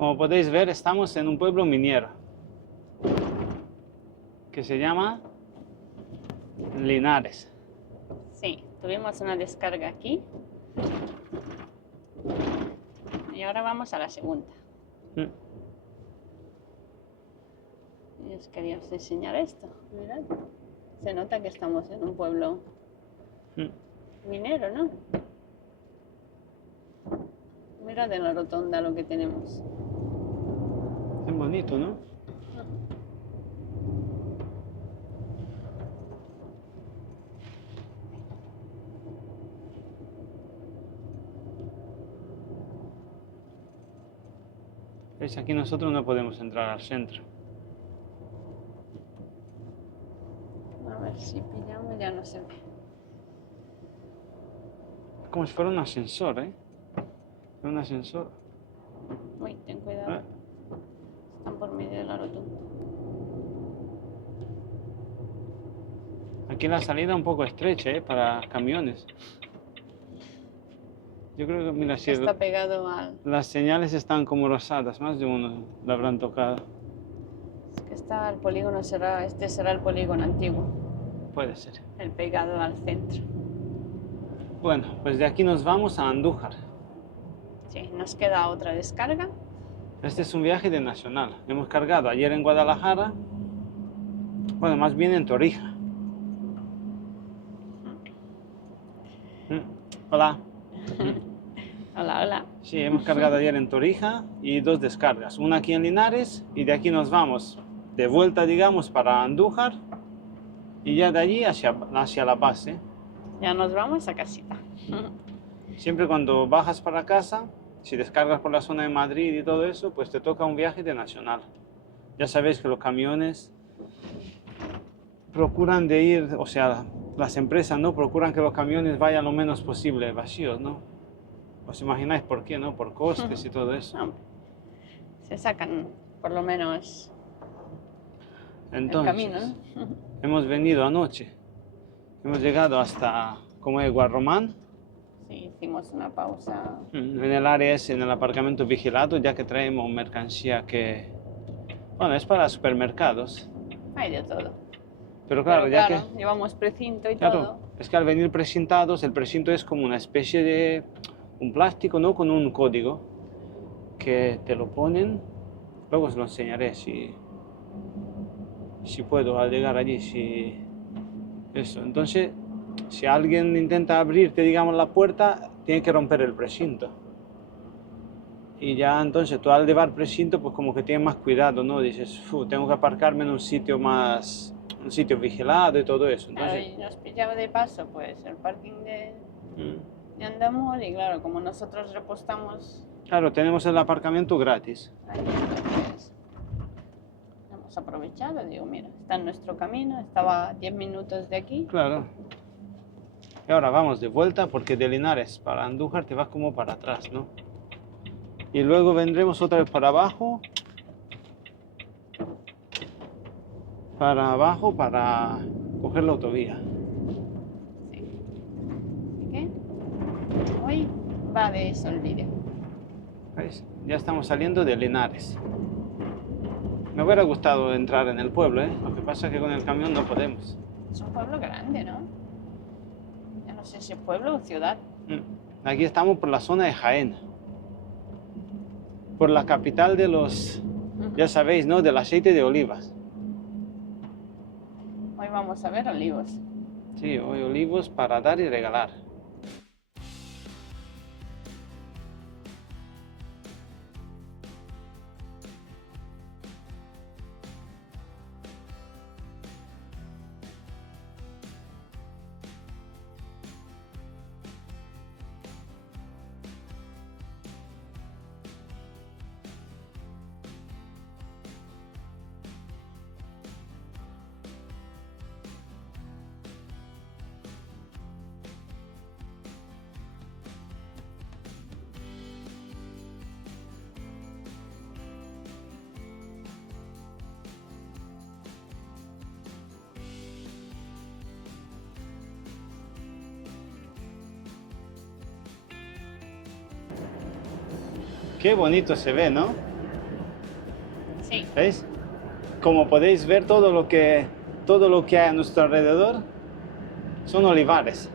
Como podéis ver, estamos en un pueblo minero que se llama Linares. Sí, tuvimos una descarga aquí. Y ahora vamos a la segunda. Y os quería enseñar esto. Mirad. Se nota que estamos en un pueblo minero, ¿no? Mirad en la rotonda lo que tenemos. Es bonito, ¿no? ¿Veis? Aquí nosotros no podemos entrar al centro. A ver si pillamos, ya no se ve. Como si fuera un ascensor, ¿eh? Un ascensor. Uy, ten cuidado. Están por medio de la rotonda. Aquí la salida un poco estrecha, ¿eh? Para camiones. Yo creo que, mira, si Está pegado al... las señales están como rosadas, más de uno la habrán tocado. Es que está el polígono, este será el polígono antiguo. Puede ser. El pegado al centro. Bueno, pues de aquí nos vamos a Andújar. Sí, nos queda otra descarga. Este es un viaje de nacional. Hemos cargado ayer en Guadalajara. Bueno, más bien en Torija. Hola. Hola, hola. Sí, hemos cargado ayer en Torija y 2 descargas. Una aquí en Linares y de aquí nos vamos de vuelta, digamos, para Andújar y ya de allí hacia la base. Ya nos vamos a casita. Siempre cuando bajas para casa, si descargas por la zona de Madrid y todo eso, pues te toca un viaje de nacional. Ya sabéis que los camiones procuran de ir, o sea, las empresas, ¿no? Procuran que los camiones vayan lo menos posible vacíos, ¿no? ¿Os imagináis por qué, no? Por costes y todo eso. No, se sacan por lo menos Entonces, el camino, ¿no? hemos venido anoche. Hemos llegado hasta, como es, Guarromán. Sí, hicimos una pausa. En el área es en el aparcamiento vigilado, ya que traemos mercancía que, bueno, es para supermercados. Hay de todo. Pero claro, Pero ya claro, que... llevamos precinto y Claro, todo. es que al venir precintados, el precinto es como una especie de un plástico, ¿no? Con un código que te lo ponen. Luego os lo enseñaré si puedo al llegar allí, si eso. Entonces, si alguien intenta abrirte, digamos, la puerta, tiene que romper el precinto. Y ya entonces tú al llevar precinto, pues como que tienes más cuidado, ¿no? Dices, tengo que aparcarme en un sitio más, un sitio vigilado y todo eso. Entonces, Claro, y nos pillaba de paso, pues, el parking de Andamur y claro, como nosotros repostamos claro, tenemos el aparcamiento gratis. ahí, pues, hemos aprovechado. Digo, mira, está en nuestro camino, estaba a 10 minutos de aquí. Claro. Y ahora vamos de vuelta porque de Linares para Andújar te vas como para atrás, ¿no? Y luego vendremos otra vez para abajo. Para coger la autovía. Sí. Así que hoy va de eso el vídeo. ¿Veis? Ya estamos saliendo de Linares. Me hubiera gustado entrar en el pueblo, ¿eh? Lo que pasa es que con el camión no podemos. Es un pueblo grande, ¿no? Ya no sé si es pueblo o ciudad. Aquí estamos por la zona de Jaén. Por la capital de los, ya sabéis, ¿no? Del aceite de olivas. Hoy vamos a ver olivos. Sí, hoy olivos para dar y regalar. Qué bonito se ve, ¿no? Sí. ¿Veis? Como podéis ver, todo lo que hay a nuestro alrededor son olivares.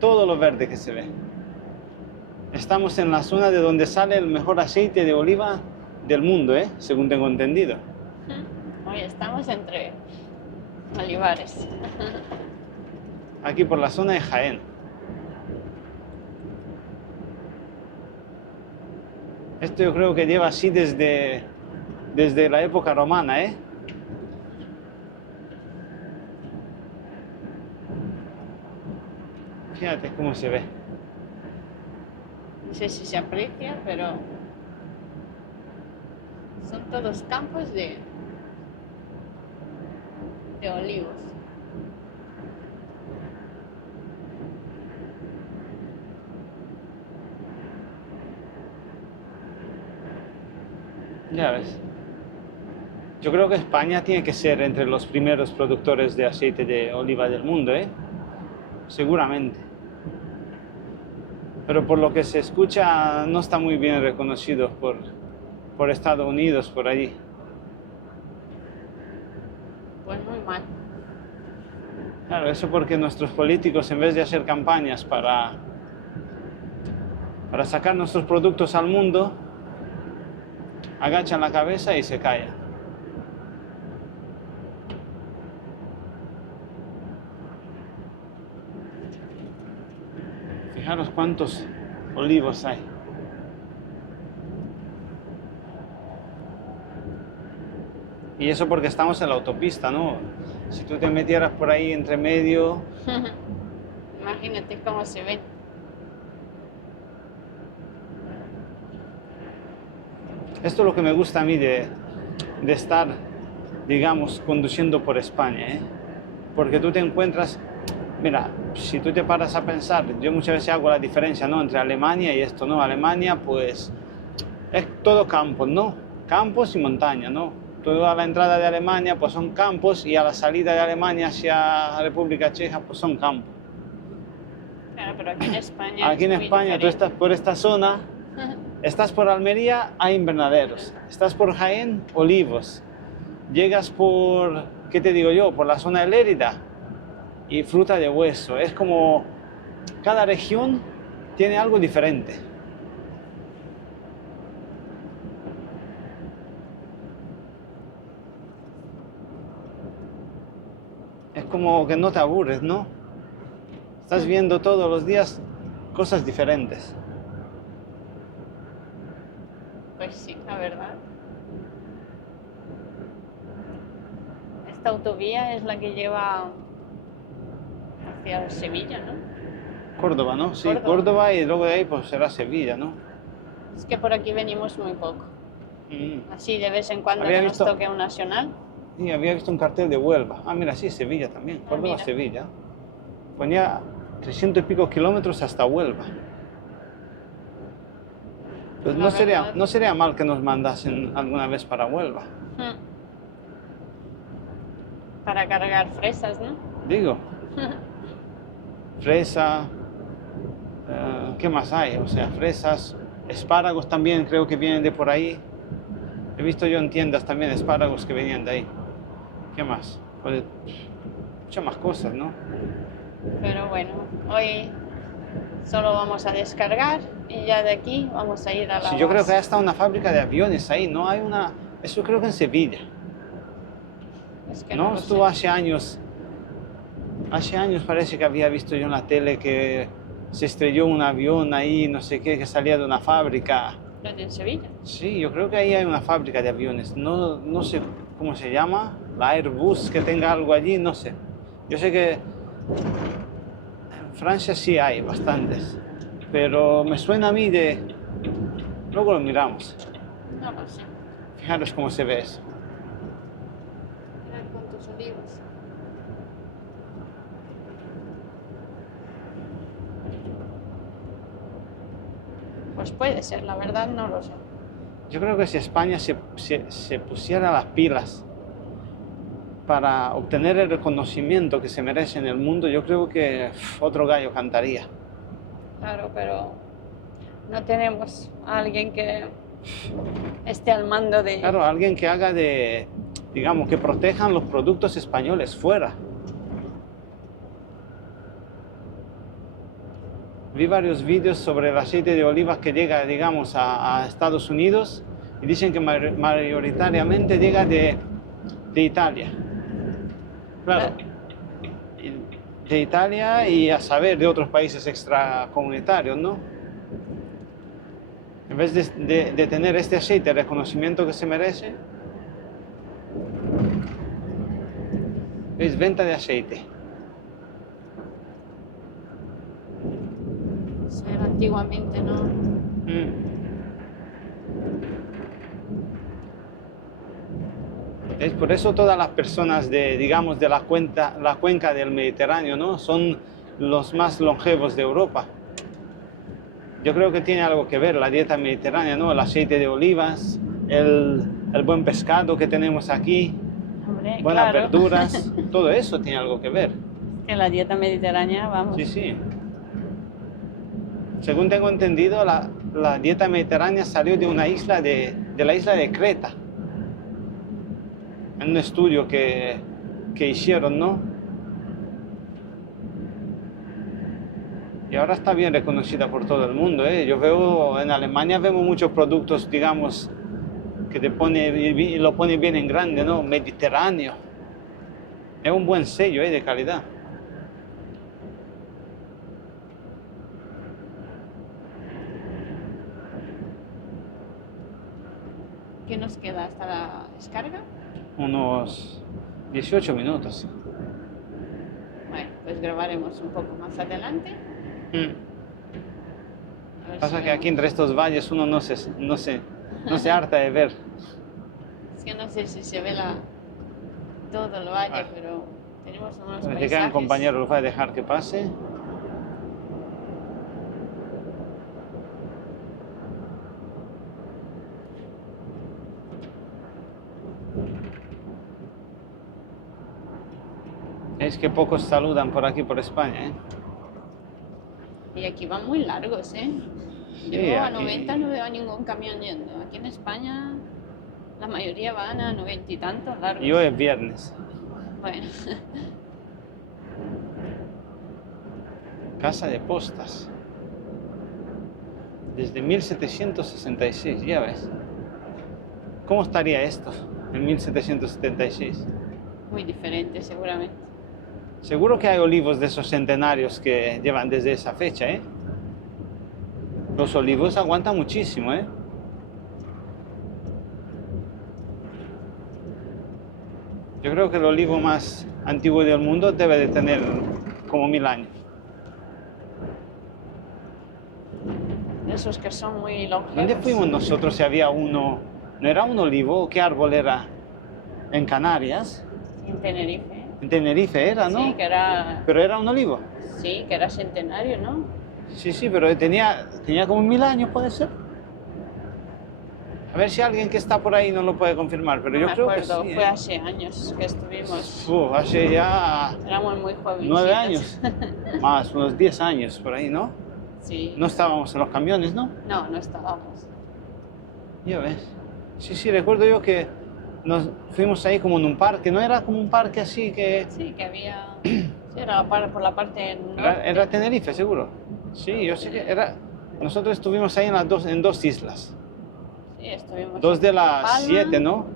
Todo lo verde que se ve. Estamos en la zona de donde sale el mejor aceite de oliva del mundo, según tengo entendido. Hoy estamos entre olivares. Aquí por la zona de Jaén. Esto yo creo que lleva así desde la época romana, Fíjate cómo se ve. No sé si se aprecia, pero son todos campos de olivos. Ya ves. Yo creo que España tiene que ser entre los primeros productores de aceite de oliva del mundo, seguramente. Pero por lo que se escucha, no está muy bien reconocido por Estados Unidos, por allí. Pues muy mal. Claro, eso porque nuestros políticos, en vez de hacer campañas para sacar nuestros productos al mundo, agachan la cabeza y se callan. Fijaros cuántos olivos hay. Y eso porque estamos en la autopista, ¿no? Si tú te metieras por ahí entre medio... Imagínate cómo se ve. Esto es lo que me gusta a mí de estar, digamos, conduciendo por España, Porque tú te encuentras... Mira, si tú te paras a pensar, yo muchas veces hago la diferencia, ¿no? Entre Alemania y esto, ¿no? Alemania, pues, es todo campos, ¿no? Campos y montaña, ¿no? Toda la entrada de Alemania, pues son campos, y a la salida de Alemania hacia República Checa, pues son campos. Claro, pero aquí en España Aquí en España, tú estás por esta zona, estás por Almería, hay invernaderos. Estás por Jaén, olivos. Llegas por, ¿qué te digo yo? Por la zona de Lérida, y fruta de hueso. Es como cada región tiene algo diferente. Es como que no te aburres, ¿no? Estás viendo todos los días cosas diferentes. Pues sí, la verdad. Esta autovía es la que lleva hacia Sevilla, ¿no? Córdoba, ¿no? Sí, Córdoba. y luego de ahí pues será Sevilla, ¿no? Es que por aquí venimos muy poco. Así de vez en cuando Había que visto- nos toque un nacional. Sí, había visto un cartel de Huelva. Ah, mira, sí, Sevilla también. Córdoba, mira. Sevilla. Ponía 300 y pico kilómetros hasta Huelva. Pues La verdad. no sería mal que nos mandasen alguna vez para Huelva. Para cargar fresas, ¿no? Digo, fresa, ¿qué más hay? O sea, fresas, espárragos también creo que vienen de por ahí. He visto yo en tiendas también espárragos que venían de ahí. ¿Qué más? Pues, muchas más cosas, ¿no? Pero bueno, hoy solo vamos a descargar y ya de aquí vamos a ir a la Sí, yo creo que hay base. hasta una fábrica de aviones ahí, ¿no? Hay una... Eso creo que en Sevilla. Es que ¿No? lo Estuvo sé. hace años. Hace años parece que había visto yo en la tele que se estrelló un avión ahí, no sé qué, que salía de una fábrica. ¿Lo de en Sevilla? Sí, yo creo que ahí hay una fábrica de aviones. No sé cómo se llama, la Airbus, que tenga algo allí, no sé. Yo sé que en Francia sí hay bastantes, pero me suena a mí de... Luego lo miramos. No lo sé. Fijaros cómo se ve eso. Mirad cuántos olivos. Pues puede ser, la verdad no lo sé. Yo creo que si España se pusiera las pilas para obtener el reconocimiento que se merece en el mundo, yo creo que otro gallo cantaría. Claro, pero no tenemos a alguien que esté al mando de... Claro, alguien que haga de, digamos, que protejan los productos españoles fuera. Vi varios vídeos sobre el aceite de oliva que llega, digamos, a Estados Unidos y dicen que mayoritariamente llega de Italia. Claro, de Italia y a saber de otros países extracomunitarios, ¿no? En vez de tener este aceite, el reconocimiento que se merece, es venta de aceite. Ser antiguamente, ¿no? Es por eso todas las personas de, digamos, de la cuenca del Mediterráneo, ¿no? Son los más longevos de Europa. Yo creo que tiene algo que ver la dieta mediterránea, ¿no? El aceite de olivas, el buen pescado que tenemos aquí, Hombre, buenas claro. verduras, todo eso tiene algo que ver. Que la dieta mediterránea, vamos. Sí, sí. Según tengo entendido, la dieta mediterránea salió de una isla de la isla de Creta. En un estudio que hicieron, ¿no? Y ahora está bien reconocida por todo el mundo, ¿eh? Yo veo, en Alemania vemos muchos productos, digamos, que lo pone bien en grande, ¿no? Mediterráneo. Es un buen sello, de calidad. ¿Qué nos queda hasta la descarga? Unos 18 minutos. Bueno, pues grabaremos un poco más adelante. A ver Pasa si que aquí vemos. entre estos valles uno no se harta de ver. Es que no sé si se ve todo el valle, pero tenemos unos Parece que paisajes. un compañero lo va a dejar que pase. Es que pocos saludan por aquí, por España, ¿eh? Y aquí van muy largos, ¿eh? Sí, Yo a aquí- 90 no veo a ningún camión yendo. Aquí en España la mayoría van a 90 y tantos largos. Y hoy es viernes. Bueno, Casa de Postas. Desde 1766, ya ves. ¿Cómo estaría esto en 1776? muy diferente seguramente. Seguro que hay olivos de esos centenarios que llevan desde esa fecha, ¿eh? Los olivos aguantan muchísimo, ¿eh? Yo creo que el olivo más antiguo del mundo debe de tener como 1000 años. Esos que son muy longevos. ¿Dónde fuimos nosotros si había uno? ¿No era un olivo? ¿Qué árbol era? En Canarias. En Tenerife. En Tenerife era, ¿no? Sí, que era, Pero era un olivo. sí, que era centenario, ¿no? Sí, sí, pero tenía como 1000 años, ¿puede ser? A ver si alguien que está por ahí no lo puede confirmar, pero No yo me creo acuerdo, que sí. fue ¿Eh? hace años que estuvimos. Hace ya Éramos muy jovencitos. 9 años, más unos 10 años por ahí, ¿no? Sí. No estábamos en los camiones, ¿no? No, no estábamos. Ya ves. Sí, sí, recuerdo yo que nos fuimos ahí como en un parque, ¿no era como un parque así que... Sí, que había... Sí, era por la parte norte. Era Tenerife, seguro. Sí, yo sé que era... Nosotros estuvimos ahí en dos islas. Sí, estuvimos Dos de en las Palma. 7, ¿no?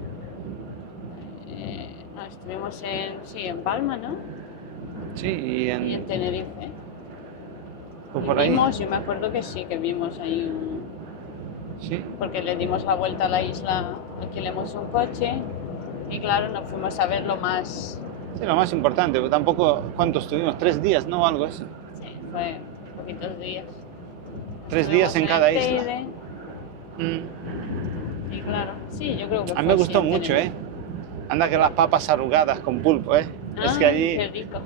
No, estuvimos en Palma, ¿no? Sí, y Y en en... Tenerife. pues Y por ahí. vimos, yo me acuerdo que sí, que vimos ahí Sí. porque le dimos la vuelta a la isla, alquilamos un coche y claro, nos fuimos a ver lo más... Sí, lo más importante, pero tampoco... ¿Cuántos estuvimos? 3 días, ¿no? Algo así. Sí, fue poquitos días. 3 días en cada isla. Teide, Mm. y claro, sí, yo creo que A mí fue me gustó así en mucho, ¿eh? Tenerife. Anda que las papas arrugadas con pulpo, ¿eh? Es que Ah, allí... qué rico.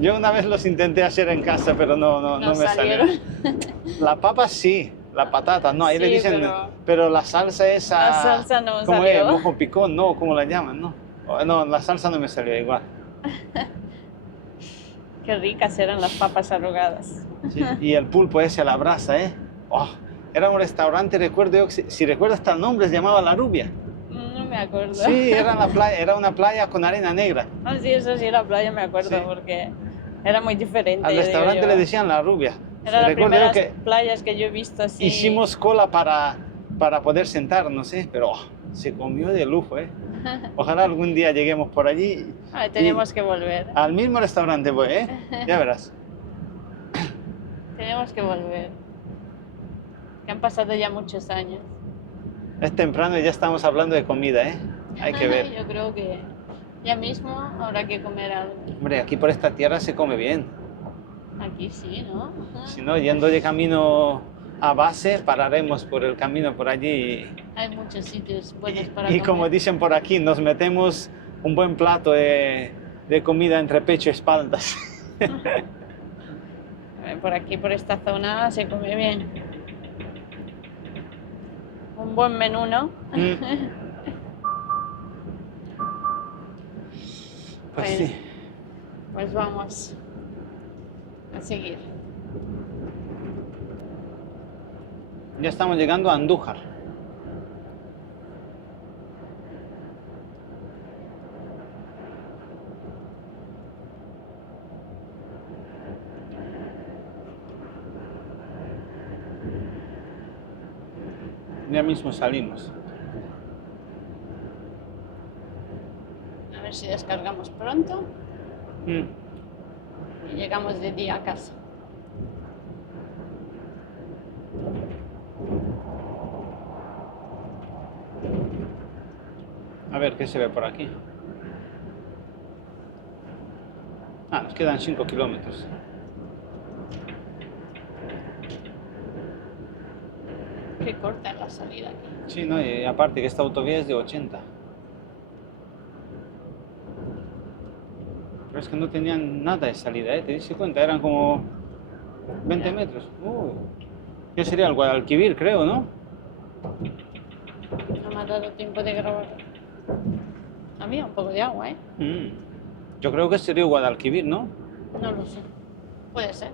Yo una vez los intenté hacer en casa, pero no me salieron. salieron. Las papas sí, las patatas, no, ahí le Sí, dicen, pero la salsa esa... La salsa no ¿cómo salió. es? Mojo picón, no, ¿cómo la llaman? No, no, la salsa no me salió igual. Qué ricas eran las papas arrugadas. Sí, y el pulpo ese a la brasa, ¿eh? Oh, Era un restaurante, recuerdo yo, si recuerdas hasta el nombre, se llamaba La Rubia. No me acuerdo. Sí, era, la playa, era una playa con arena negra. Ah, sí, eso sí, la playa me acuerdo, Sí. porque era muy diferente. Al yo digo restaurante yo. le decían La Rubia. Era las Recuerdo yo primeras que playas que yo he visto así. hicimos cola para poder sentarnos, ¿eh? Pero se comió de lujo, ¿eh? Ojalá algún día lleguemos por allí. Ah, tenemos que volver. Al mismo restaurante voy, ¿eh? Ya verás. Tenemos que volver. Que han pasado ya muchos años. Es temprano y ya estamos hablando de comida, ¿eh? Hay que ver. Yo creo que ya mismo habrá que comer algo. Hombre, aquí por esta tierra se come bien. Aquí sí, ¿no? Si no, yendo de camino a base, pararemos por el camino por allí. Hay muchos sitios buenos para Y comer. como dicen por aquí, nos metemos un buen plato de comida entre pecho y espaldas. Por aquí, por esta zona, se come bien. Un buen menú, ¿no? Pues Bueno, sí. pues vamos a seguir. Ya estamos llegando a Andújar. Ya mismo salimos. A ver si descargamos pronto Mm. y llegamos de día a casa. A ver qué se ve por aquí. Ah, nos quedan 5 kilómetros. Qué corta es la salida aquí. Sí, ¿no? Y aparte que esta autovía es de 80. Pero es que no tenían nada de salida, ¿eh? ¿Te diste cuenta? Eran como 20 metros. ¿Qué sería el Guadalquivir, creo, no? No me ha dado tiempo de grabar. Había un poco de agua, ¿eh? Yo creo que sería Guadalquivir, ¿no? No lo sé. Puede ser.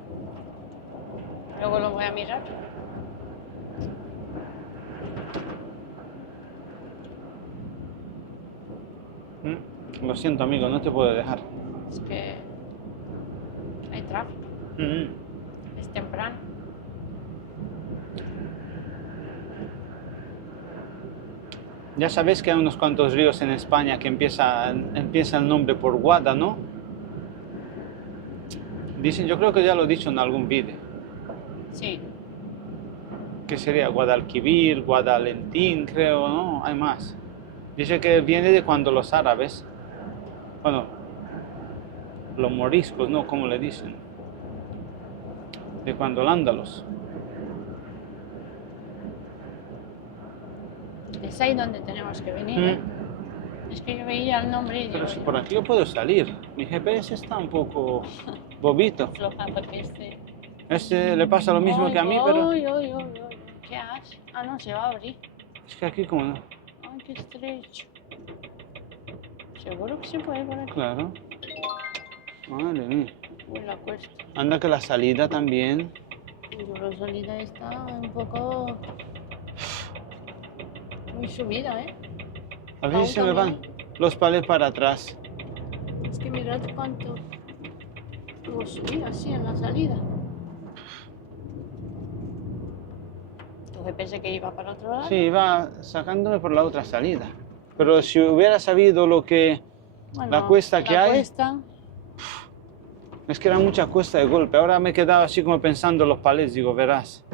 Luego lo voy a mirar. Lo siento, amigo, no te puedo dejar. Es que hay tráfico. Es temprano. Ya sabes que hay unos cuantos ríos en España que empieza el nombre por Guada, ¿no? Dicen, yo creo que ya lo he dicho en algún vídeo, Sí. que sería Guadalquivir, Guadalentín, creo, ¿no? Hay más. Dice que viene de cuando los árabes, bueno, los moriscos, ¿no? ¿Cómo le dicen? De cuando los ándalos. Es ahí donde tenemos que venir, ¿eh? Es que yo veía el nombre y digo, Pero si por aquí yo puedo salir. Mi GPS está un poco bobito. floja porque este... Este le pasa lo mismo que a mí, pero ¿Qué hace? Ah, no, se va a abrir. es que aquí como no. Ay, qué estrecho. Seguro que se puede por aquí. Claro. Madre mía. Uy, la cuesta. Anda que la salida también. Yo la salida está un poco... muy subida, ¿eh? A veces se me van los palés para atrás. Es que mirad cuánto estuvo subida así en la salida. ¿Tu GPS que iba para otro lado? Sí, iba sacándome por la otra salida. Pero si hubiera sabido lo que... Bueno, la cuesta que hay... cuesta, Es que era mucha cuesta de golpe. Ahora me he quedado así como pensando en los palés. Digo, verás.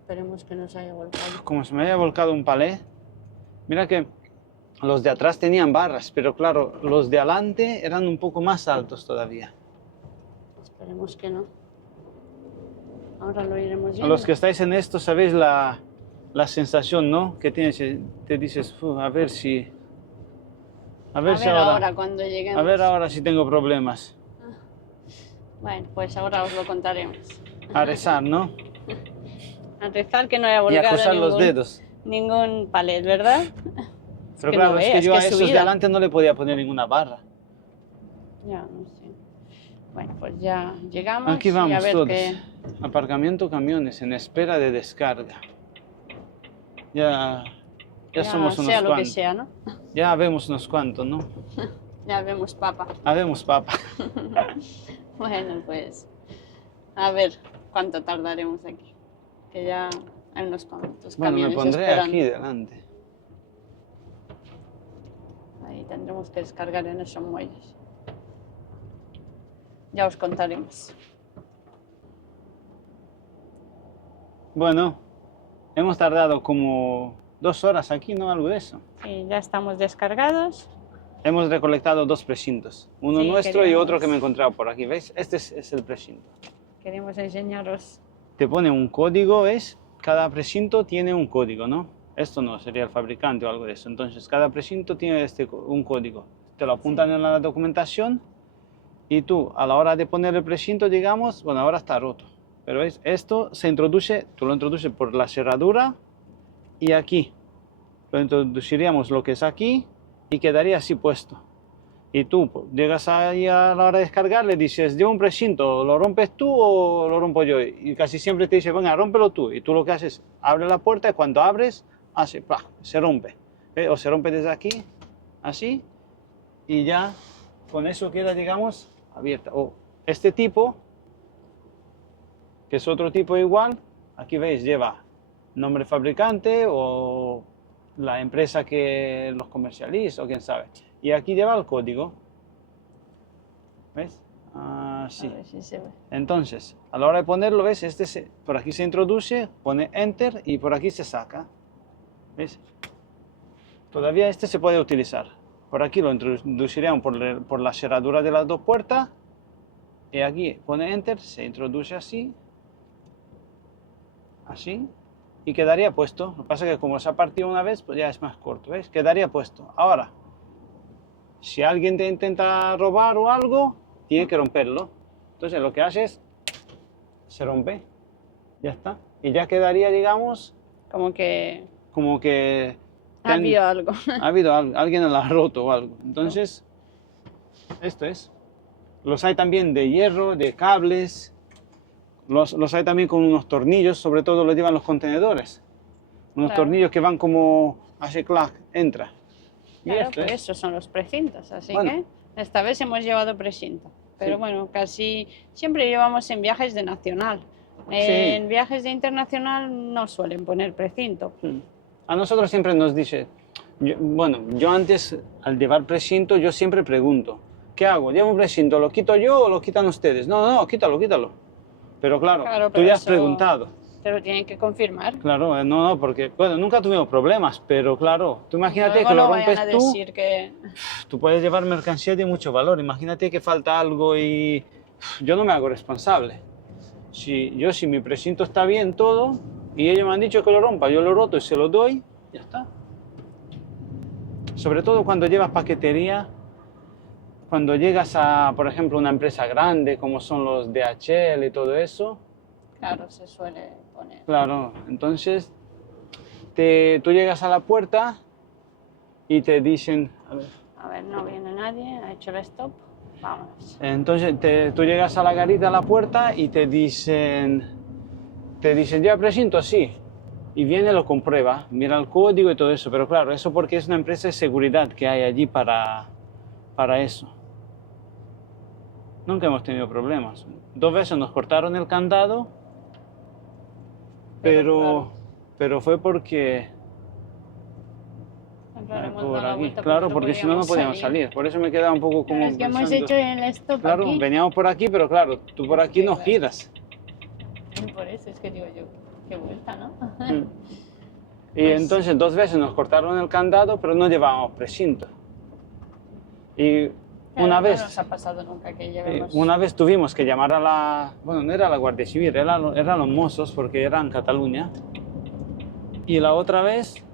esperemos que no se haya volcado. Como se me haya volcado un palé. Mira que los de atrás tenían barras, pero claro, los de adelante eran un poco más altos todavía. Esperemos que no. Ahora lo iremos A viendo. los que estáis en esto sabéis la sensación, ¿no? Que tienes, te dices, a ver si... A ver si ahora cuando lleguemos. A ver ahora si tengo problemas. Bueno, pues ahora os lo contaremos. A rezar, ¿no? A rezar que no haya Y a volcado cruzar los dedos. ningún palet, ¿verdad? Pero que claro, no es que veas, yo que a esos de subida. adelante no le podía poner ninguna barra. Ya, no sé. Bueno, pues ya llegamos. Aquí y a vamos ver todos. qué... Aparcamiento camiones en espera de descarga. Ya, ya somos unos sea lo que cuantos. sea, ¿no? Ya vemos unos cuantos, ¿no? Ya vemos papa. Habemos papa. Bueno, pues a ver cuánto tardaremos aquí. Que ya hay unos cuantos Bueno, me camiones pondré esperando. aquí delante. Ahí tendremos que descargar en esos muelles. Ya os contaremos. Bueno, hemos tardado como 2 horas aquí, ¿no? Algo de eso. Sí, ya estamos descargados. Hemos recolectado 2 precintos. Uno Sí, nuestro y queríamos- otro que me he encontrado por aquí. ¿Veis? Este es el precinto. Queremos enseñaros. Te pone un código, ¿ves? Cada precinto tiene un código, ¿no? Esto no, sería el fabricante o algo de eso. Entonces, cada precinto tiene un código. Te lo apuntan en la documentación y tú, a la hora de poner el precinto, digamos, bueno, ahora está roto. Pero ¿ves? Esto se introduce, tú lo introduces por la cerradura y aquí. Lo introduciríamos lo que es aquí y quedaría así puesto. Y tú pues, llegas ahí a la hora de descargar, le dices, llevo un precinto, ¿lo rompes tú o lo rompo yo? Y casi siempre te dice, venga, rómpelo tú. Y tú lo que haces, abre la puerta y cuando abres, hace, ¡plá!, se rompe. O se rompe desde aquí, así, y ya con eso queda, digamos, abierta. O este tipo, que es otro tipo igual, aquí veis, lleva nombre fabricante o la empresa que los comercializa o quién sabe. Y aquí lleva el código. ¿Ves? Así. A ver si se ve. Entonces, a la hora de ponerlo, ¿ves? Por aquí se introduce, pone Enter y por aquí se saca. ¿Ves? Todavía este se puede utilizar. Por aquí lo introducirían por la cerradura de las 2 puertas. Y aquí pone Enter, se introduce así. Así. Y quedaría puesto. Lo que pasa es que como se ha partido una vez, pues ya es más corto. ¿Ves? Quedaría puesto. Ahora, si alguien te intenta robar o algo, tiene que romperlo. Entonces lo que hace es, se rompe, ya está. Y ya quedaría, digamos, Como que como que ha habido algo. ha habido alguien lo ha roto o algo. Entonces, esto es. Los hay también de hierro, de cables. Los hay también con unos tornillos, sobre todo los llevan los contenedores. Unos Claro. tornillos que van como, hace clac, entra. Y Claro, esto pues es. esos son los precintos, así Bueno. que esta vez hemos llevado precinto. Pero Sí. bueno, casi siempre llevamos en viajes de nacional. En viajes de internacional no suelen poner precinto. A nosotros siempre nos dice, yo antes al llevar precinto yo siempre pregunto, ¿qué hago? ¿Llevo un precinto? ¿Lo quito yo o lo quitan ustedes? No, quítalo, quítalo. Pero claro, Claro, tú pero ya has eso- preguntado. Te lo tienen que confirmar. Claro, no, porque, bueno, nunca tuvimos problemas, pero claro, tú imagínate Luego que lo no vayan rompes a tú, decir que... tú puedes llevar mercancía de mucho valor, imagínate que falta algo y yo no me hago responsable. Si mi precinto está bien todo y ellos me han dicho que lo rompa, yo lo roto y se lo doy, ya está. Sobre todo cuando llevas paquetería, cuando llegas a, por ejemplo, una empresa grande como son los DHL y todo eso, Claro, se suele poner. claro, entonces tú llegas a la puerta y te dicen, a ver, A ver, no viene nadie, ha hecho el stop. Vámonos. entonces tú llegas a la garita, a la puerta y te dicen, ¿ya precinto? Sí. Y viene, lo comprueba, mira el código y todo eso, pero claro, eso porque es una empresa de seguridad que hay allí para eso. Nunca hemos tenido problemas. 2 veces nos cortaron el candado, Pero pero fue porque Siempre hemos por dado la aquí, vuelta claro, no porque si no, no podíamos salir. Por eso me quedaba un poco como Pero es que hemos pensando, hecho el stop claro, aquí. veníamos por aquí, pero claro, tú por Es aquí que, no claro. giras. Y por eso es que digo yo, qué vuelta, ¿no? Y Pues- entonces 2 veces nos cortaron el candado, pero no llevábamos precinto. Y Claro, una no vez, nos ha pasado nunca que llevemos... una vez tuvimos que llamar a bueno, no era la Guardia Civil, eran los mozos porque era en Cataluña. Y la otra vez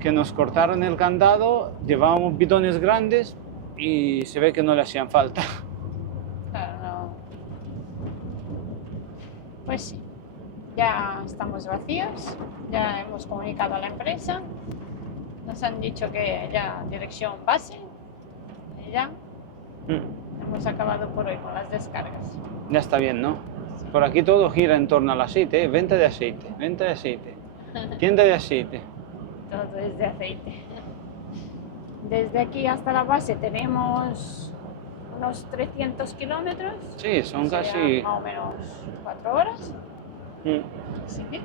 que nos cortaron el candado, llevábamos bidones grandes y se ve que no le hacían falta. Claro, no. Pues sí, ya estamos vacíos, ya hemos comunicado a la empresa, nos han dicho que ya dirección base y ya hemos acabado por hoy con las descargas. Ya está bien, ¿no? Por aquí todo gira en torno al aceite, venta de aceite, venta de aceite. Tienda de aceite. Todo es de aceite. Desde aquí hasta la base tenemos unos 300 kilómetros. Sí, son Serían casi... más o menos 4 horas. Mm. Así que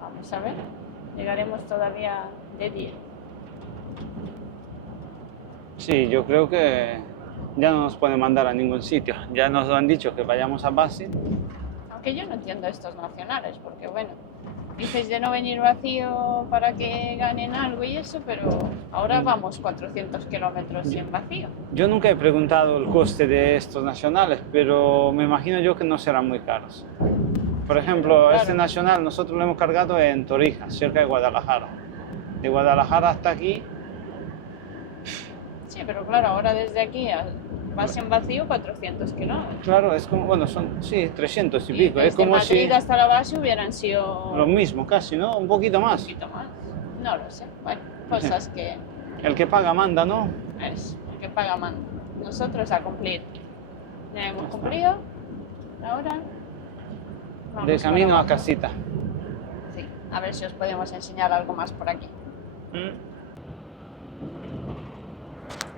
vamos a ver. Llegaremos todavía de día. Sí, yo creo que ya no nos pueden mandar a ningún sitio. Ya nos han dicho que vayamos a base. Aunque yo no entiendo estos nacionales, porque bueno, dices de no venir vacío para que ganen algo y eso, pero ahora vamos 400 kilómetros en vacío. Yo nunca he preguntado el coste de estos nacionales, pero me imagino yo que no serán muy caros. Por ejemplo, Claro. este nacional nosotros lo hemos cargado en Torija, cerca de Guadalajara. De Guadalajara hasta aquí, Sí, pero claro, ahora desde aquí vas en vacío 400 kilómetros. claro, es como, bueno, son, sí, 300 y Y pico. Es desde como Madrid si hasta la base hubieran sido lo mismo casi, ¿no? Un poquito un más. poquito más. No lo sé. Bueno, cosas que El que paga manda, ¿no? es el que paga manda. Nosotros a cumplir. Ya hemos cumplido. Ahora vamos De camino para a abajo. casita. Sí, a ver si os podemos enseñar algo más por aquí.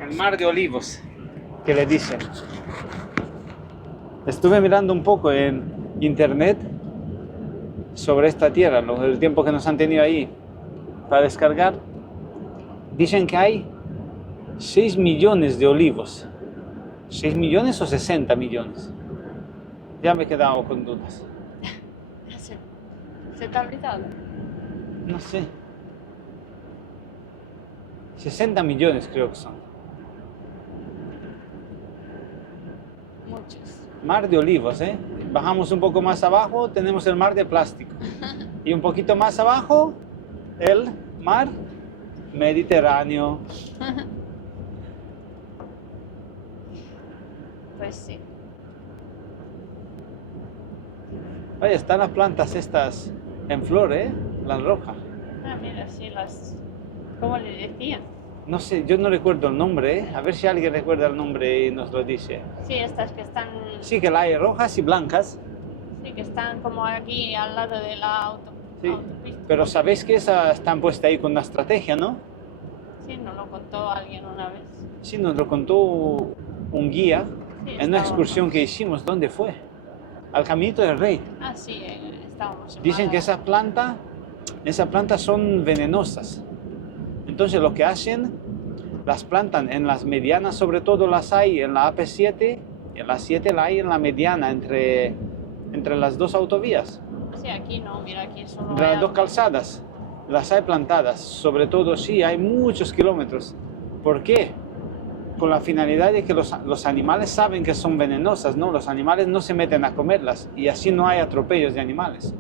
El mar de olivos, que le dicen. Estuve mirando un poco en internet sobre esta tierra, el tiempo que nos han tenido ahí para descargar. Dicen que hay 6 millones de olivos. ¿6 millones o 60 millones? Ya me he quedado con dudas. ¿Se te ha olvidado? No sé. 60 millones creo que son. Muchos. Mar de olivos, ¿eh? Bajamos un poco más abajo, tenemos el mar de plástico. Y un poquito más abajo, el mar Mediterráneo. Pues sí. Oye, están las plantas estas en flor, ¿eh? Las rojas. Ah, mira, sí, ¿cómo le decían? No sé, yo no recuerdo el nombre, ¿eh? A ver si alguien recuerda el nombre y nos lo dice. Sí, estas que están... Sí, que la hay rojas y blancas. Sí, que están como aquí al lado de la Sí, autopista. pero sabéis que esas están puestas ahí con una estrategia, ¿no? Sí, nos lo contó alguien una vez. Sí, nos lo contó un guía Sí, en una estábamos- excursión que hicimos. ¿Dónde fue? Al Caminito del Rey. Ah, sí, estábamos en Dicen que Málaga. esas plantas son venenosas. Entonces lo que hacen, las plantan en las medianas, sobre todo las hay en la AP7, y en la 7 la hay en la mediana, entre las dos autovías, Sí, aquí no, mira, aquí solo entre hay las dos algo. calzadas, las hay plantadas, sobre todo sí, hay muchos kilómetros. ¿Por qué? Con la finalidad de que los animales saben que son venenosas, ¿no? Los animales no se meten a comerlas y así no hay atropellos de animales.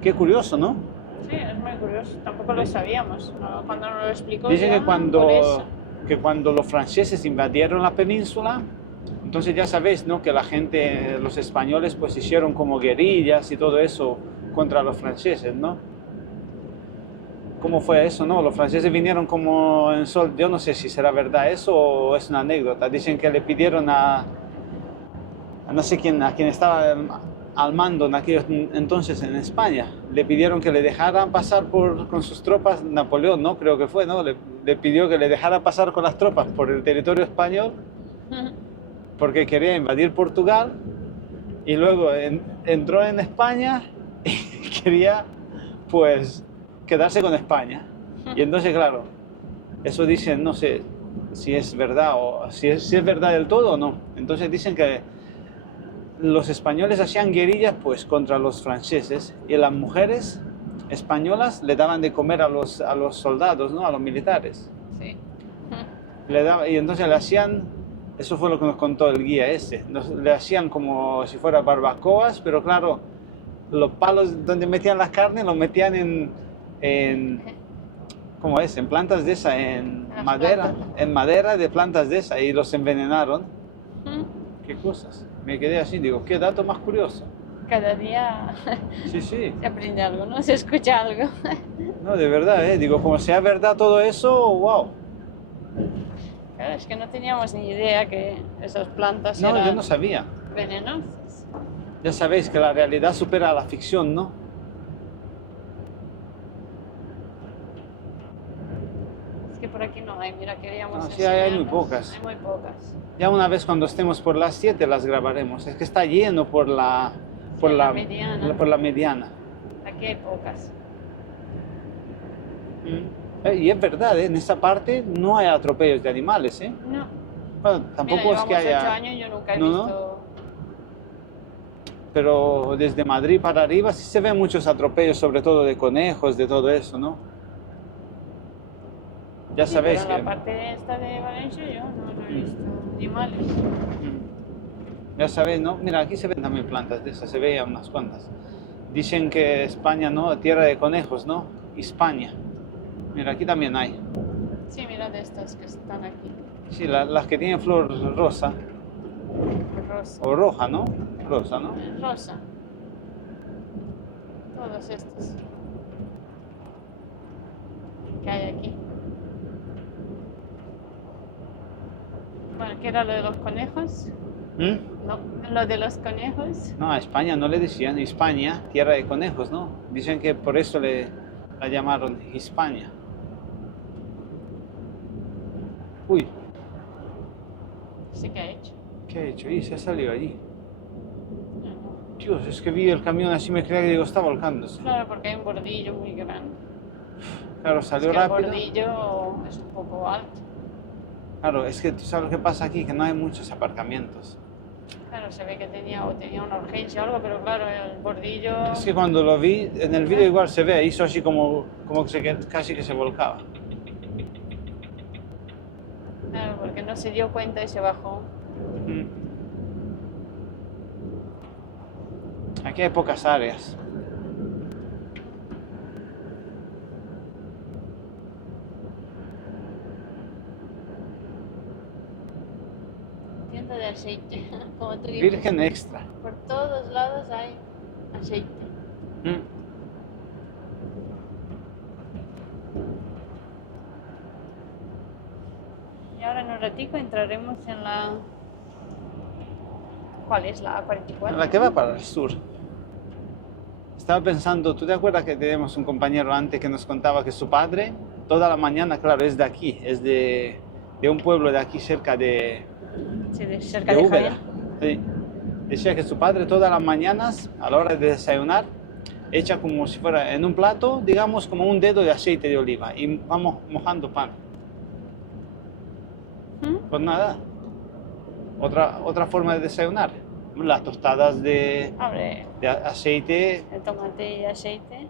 Qué curioso, ¿no? Sí, es muy curioso, tampoco lo sabíamos. ¿No? Cuando nos lo explicó Dicen ya, que por eso. cuando los franceses invadieron la península, entonces ya sabéis, ¿no? Que la gente, los españoles, pues hicieron como guerrillas y todo eso contra los franceses, ¿no? ¿Cómo fue eso, no? Los franceses vinieron como en sol, yo no sé si será verdad eso o es una anécdota. Dicen que le pidieron a no sé quién, a quien estaba al mando en aquellos entonces en España, le pidieron que le dejaran pasar con sus tropas, Napoleón, ¿no? Creo que fue, ¿no? Le pidió que le dejara pasar con las tropas por el territorio español porque quería invadir Portugal y luego entró en España y quería, pues, quedarse con España. Y entonces, claro, eso dicen, no sé si es verdad o si es verdad del todo o no. Entonces dicen que los españoles hacían guerrillas pues contra los franceses y las mujeres españolas le daban de comer a los soldados, ¿no? A los militares. Sí. Y entonces le hacían, eso fue lo que nos contó el guía ese, le hacían como si fuera barbacoas, pero claro, los palos donde metían las carnes los metían en ¿cómo es? En plantas de esa, en las madera, plantas. en madera de plantas de esa y los envenenaron. Mm. ¿Qué cosas? Me quedé así, digo, qué dato más curioso. Cada día Sí, sí. se aprende algo, ¿no? Se escucha algo. No, de verdad, digo, como sea verdad todo eso, wow. Claro, es que no teníamos ni idea que esas plantas No, eran yo no sabía. venenosas. Ya sabéis que la realidad supera a la ficción, ¿no? que por aquí no hay, mira, queríamos No, sí, hay muy enseñarlos. pocas. Hay muy pocas. Ya una vez cuando estemos por las 7 las grabaremos. Es que está lleno por Sí, la mediana. por la mediana. Aquí hay pocas. Y es verdad, ¿eh? En esa parte no hay atropellos de animales, ¿eh? No. Bueno, Mira, tampoco es llevamos que 8 haya... años y yo nunca he No, no. visto... Pero desde Madrid para arriba sí se ven muchos atropellos, sobre todo de conejos, de todo eso, ¿no? Ya Sí, sabéis pero en que... la parte esta de Valencia yo no he visto animales. Ya sabéis, ¿no? Mira, aquí se ven también plantas de esas, se veían unas cuantas. Dicen que España, ¿no? Tierra de conejos, ¿no? España. Mira, aquí también hay. Sí, mira de estas que están aquí. Sí, las que tienen flor rosa Rosa. o roja, ¿no? Rosa, ¿no? Rosa. Todos estos que hay aquí. Bueno, ¿qué era lo de los conejos? No, lo de los conejos. No, a España no le decían España, tierra de conejos, ¿no? Dicen que por eso la llamaron Hispania. Uy, Sí que ha hecho. ¿qué ha hecho? Y se ha salido allí. Dios, es que vi el camión así, me creía que digo, está volcándose. Claro, porque hay un bordillo muy grande. Claro, Es salió que el rápido. bordillo es un poco alto. Claro, es que tú sabes lo que pasa aquí, que no hay muchos aparcamientos. Claro, se ve que tenía una urgencia o algo, pero claro, el bordillo... Es que cuando lo vi, en el vídeo igual se ve, hizo así como casi que se volcaba. Claro, porque no se dio cuenta y se bajó. Aquí hay pocas áreas. Tienda de aceite, como tú dices. Virgen extra. Por todos lados hay aceite. Y ahora en un ratico entraremos en la... ¿Cuál es? ¿La A44? La que va para el sur. Estaba pensando, ¿tú te acuerdas que tenemos un compañero antes que nos contaba que su padre, toda la mañana, claro, es de aquí, es de un pueblo de aquí cerca de Sí, cerca de Úbeda. Jaén. Sí. Decía que su padre todas las mañanas, a la hora de desayunar, echa como si fuera en un plato, digamos, como un dedo de aceite de oliva y vamos mojando pan. Pues nada, otra forma de desayunar. Las tostadas de Abre aceite. el tomate y aceite.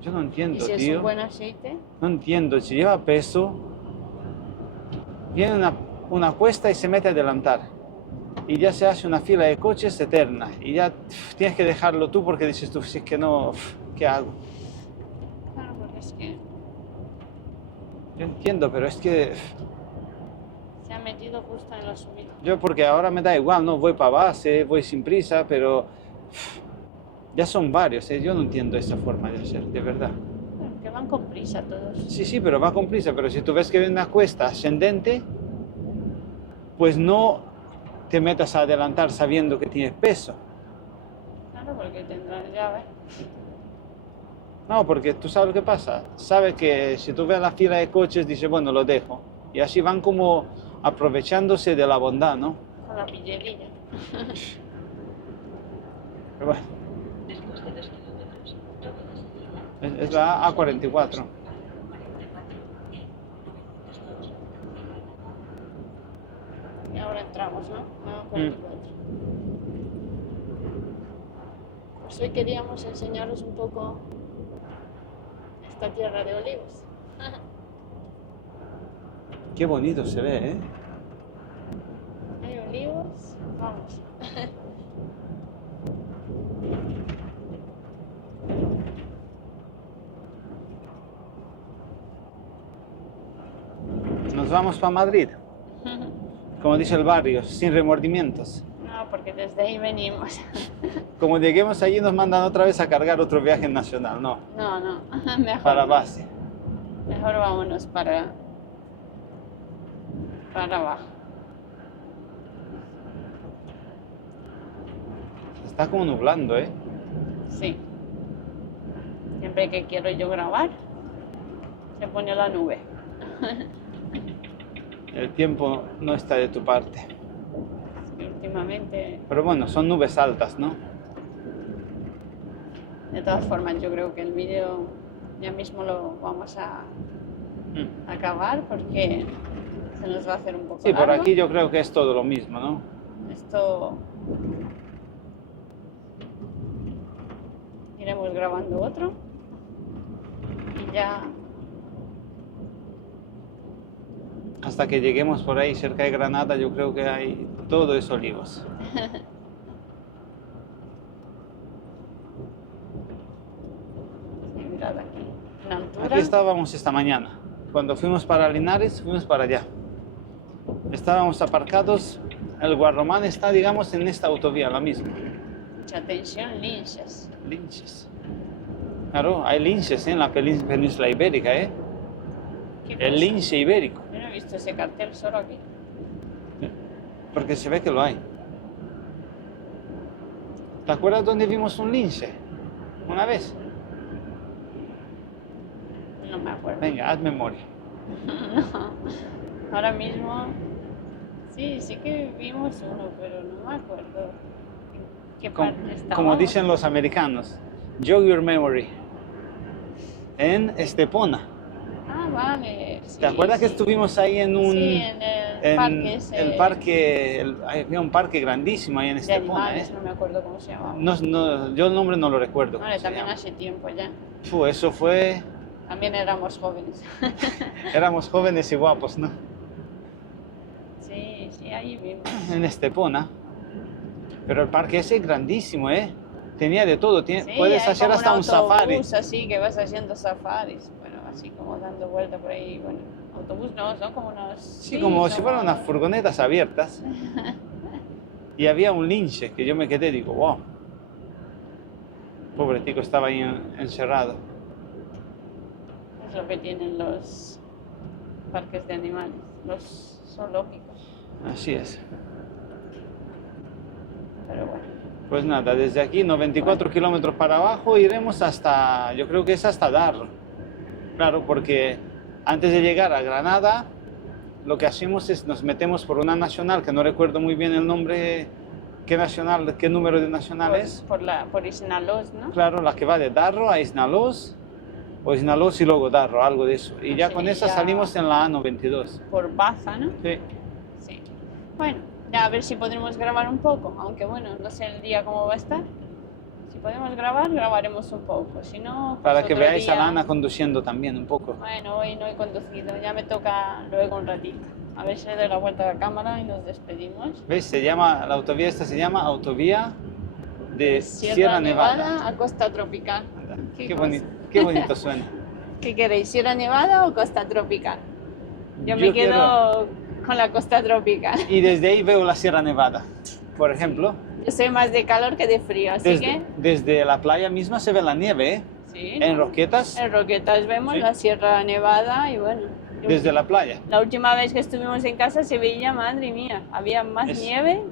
Yo no Y entiendo, si es tío. un buen aceite, No entiendo, si lleva peso, viene una cuesta y se mete a adelantar. Y ya se hace una fila de coches eterna. Y ya tienes que dejarlo tú porque dices tú, si es que no, ¿qué hago? claro, porque es que Yo entiendo, pero es que se ha metido justo en la subida. yo porque ahora me da igual, no voy para base, voy sin prisa, pero ya son varios, ¿eh? Yo no entiendo esa forma de hacer, de verdad. Bueno, que van con prisa todos. Sí, sí, pero va con prisa, pero si tú ves que viene una cuesta ascendente, pues no te metas a adelantar sabiendo que tienes peso. Claro, porque tendrán llave. No, porque tú sabes lo que pasa. Sabes que si tú ves la fila de coches, dices, bueno, lo dejo. Y así van como aprovechándose de la bondad, ¿no? Con la pillerilla. Pero bueno. Es la A44. Y ahora entramos, ¿no? A 44. Pues hoy queríamos enseñaros un poco esta tierra de olivos. Qué bonito se ve, ¿eh? Hay olivos, vamos. Nos vamos para Madrid, como dice el barrio, sin remordimientos. No, porque desde ahí venimos. Como lleguemos allí nos mandan otra vez a cargar otro viaje nacional, no, No, no, mejor para no. base. Mejor vámonos para abajo. Se está como nublando, ¿eh? Sí. Siempre que quiero yo grabar, Se pone la nube. El tiempo no está de tu parte. Sí, últimamente, Pero bueno, son nubes altas, ¿no? de todas formas, yo creo que el vídeo ya mismo lo vamos a acabar porque se nos va a hacer un poco Sí, por largo. aquí yo creo que es todo lo mismo, ¿no? Esto iremos grabando otro y ya Hasta que lleguemos por ahí cerca de Granada, yo creo que hay todo es olivos. sí, mirad aquí, en altura. Aquí estábamos esta mañana. Cuando fuimos para Linares, fuimos para allá. Estábamos aparcados. El Guarromán está, digamos, en esta autovía, la misma. Mucha tensión, linces. Linces. Claro, hay linces en la península ibérica, ¿eh? ¿Qué El cosa? lince ibérico. Yo no he visto ese cartel solo aquí. Porque se ve que lo hay. ¿Te acuerdas dónde vimos un lince? Una vez. No me acuerdo. Venga, haz memoria. No, ahora mismo sí que vimos uno, pero no me acuerdo en qué Como, parte estaba. como dicen los americanos, jog your memory. En Estepona. Ah, vale. ¿Te acuerdas que estuvimos ahí en un... Sí, en el parque ese el parque, había un parque grandísimo ahí en de Estepona, animales, ¿eh? no me acuerdo cómo se llamaba. Yo el nombre no lo recuerdo. Vale, cómo se también llama. hace tiempo ya. Eso fue... También éramos jóvenes. Éramos jóvenes y guapos, ¿no? Sí, ahí vimos. En Estepona. Pero el parque ese es grandísimo, ¿eh? Tenía de todo. Sí, Puedes hay hacer como hasta un safari. autobús así que vas haciendo safaris. Bueno, así como dando vuelta por ahí. Bueno, autobús no, son como unos... Sí, como si fueran unas furgonetas abiertas. Y había un lince que yo me quedé, digo, wow. Pobre tico, estaba ahí encerrado. Es lo que tienen los parques de animales, los zoológicos. Así es. Pero bueno, Pues nada, desde aquí 94 kilómetros para abajo iremos hasta, yo creo que es hasta Darro. Claro, porque antes de llegar a Granada, lo que hacemos es nos metemos por una nacional, que no recuerdo muy bien el nombre, qué número de nacional es. por Isnalos, ¿no? Claro, la que va de Darro a Isnalos, o Isnalos y luego Darro, algo de eso. Y ya Sí, con esa ya. salimos en la A92. Por Baza, ¿no? Sí. Sí. Bueno, ya a ver si podremos grabar un poco, aunque bueno, no sé el día cómo va a estar. Si podemos grabar, grabaremos un poco. Si no, pues Para que otro veáis a día. la Ana conduciendo también un poco. Bueno, hoy no he conducido, ya me toca luego un ratito. A ver si le doy la vuelta a la cámara y nos despedimos. ¿Ves? La autovía esta se llama Autovía de Sierra Nevada. a Costa Tropical. Qué cosa. bonito, qué bonito suena. ¿Qué queréis, Sierra Nevada o Costa Tropical? Yo me Yo quedo con la Costa Tropical. Y desde ahí veo la Sierra Nevada, por ejemplo. Yo soy más de calor que de frío, así que Desde la playa misma se ve la nieve, ¿eh? sí. En Roquetas, En Roquetas vemos Sí. la Sierra Nevada y bueno. desde la playa. La última vez que estuvimos en casa se veía, madre mía, había más Es- nieve.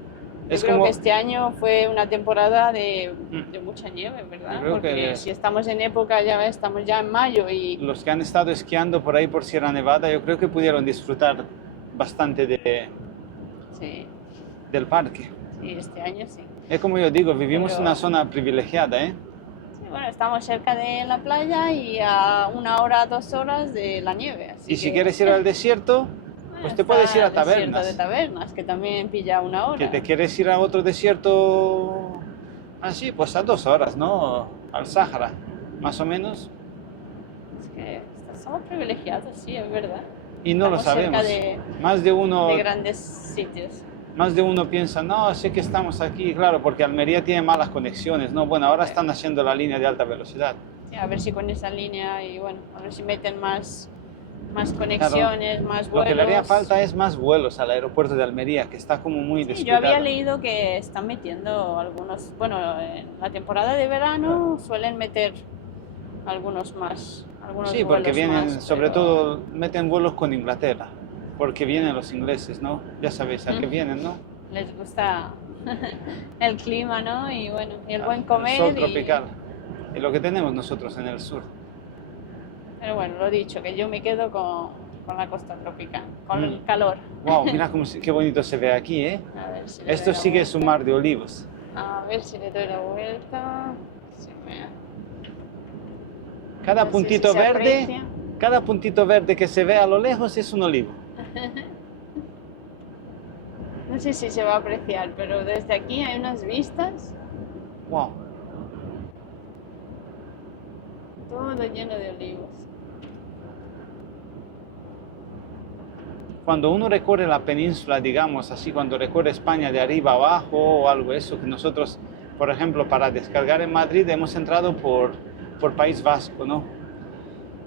Yo es creo como- que este año fue una temporada de Mm. mucha nieve, ¿verdad? Yo creo Porque que- si estamos en época, ya ves, estamos ya en mayo y Los que han estado esquiando por ahí por Sierra Nevada, yo creo que pudieron disfrutar bastante sí, del parque. sí, este año sí. Es como yo digo, vivimos en Pero- una zona privilegiada, ¿eh? Sí, bueno, estamos cerca de la playa y a 1 hora, 2 horas de la nieve. Así Y si que- quieres ir al desierto, pues te está puedes ir a el desierto Tabernas. de Tabernas, que también pilla 1 hora. Que te quieres ir a otro desierto, así, pues a 2 horas, ¿no? Al Sáhara, más o menos. Es que somos privilegiados, sí, es verdad. Y no lo Estamos cerca sabemos. Más de uno, de grandes sitios. más de uno piensa, no, sé que estamos aquí, claro, porque Almería tiene malas conexiones, ¿no? Bueno, ahora están haciendo la línea de alta velocidad. Sí, a ver si con esa línea y bueno, a ver si meten más conexiones, más Lo vuelos. que le haría falta es más vuelos al aeropuerto de Almería, que está como muy Sí, yo descuidado. había leído que están metiendo algunos, bueno, en la temporada de verano suelen meter algunos más. Algunos Sí, porque vuelos vienen, más, sobre pero- todo, meten vuelos con Inglaterra, porque vienen los ingleses, ¿no? Ya sabéis a qué vienen, ¿no? Les gusta el clima, ¿no? Y bueno, y el buen El comer. sol y- tropical. Y lo que tenemos nosotros en el sur. Pero bueno, lo dicho, que yo me quedo con la costa tropical, con el calor. Wow, mira qué bonito se ve aquí, ¿eh? A ver si le Esto doy la sí que es un vuelta. mar de olivos. A ver si le doy la vuelta. Se me- Cada No sé puntito si se verde, aprecia. cada puntito verde que se ve a lo lejos es un olivo. No sé si se va a apreciar, pero desde aquí hay unas vistas, Wow. todo lleno de olivos. Cuando uno recorre la península, digamos así, cuando recorre España de arriba abajo o algo eso, que nosotros, por ejemplo, para descargar en Madrid hemos entrado por País Vasco, ¿no?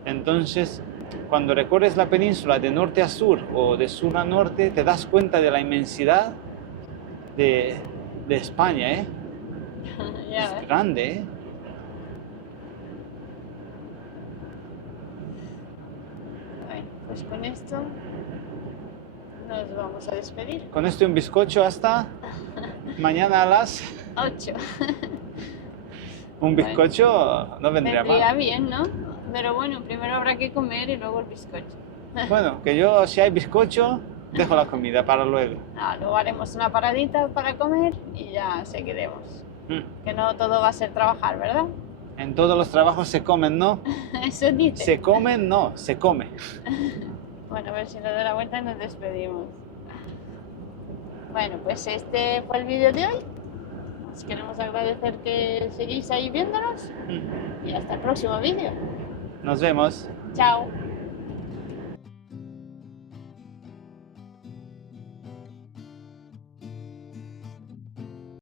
Entonces, cuando recorres la península de norte a sur o de sur a norte, te das cuenta de la inmensidad de España, ¿eh? Ya Es ves. grande, ¿eh? Bueno, pues con esto nos vamos a despedir. Con esto y un bizcocho hasta mañana a las... 8. Un Bueno. bizcocho no vendría Vendría mal. bien, ¿no? Pero bueno, primero habrá que comer y luego el bizcocho. Bueno, que yo si hay bizcocho, dejo la comida para luego. Luego haremos una paradita para comer y ya seguiremos. Mm. Que no todo va a ser trabajar, ¿verdad? En todos los trabajos se comen, ¿no? Eso dice. Se comen, no, se come. Bueno, a ver si le doy la vuelta y nos despedimos. Bueno, pues este fue el vídeo de hoy. Os queremos agradecer que seguís ahí viéndonos Mm. y hasta el próximo vídeo. Nos vemos. Chao.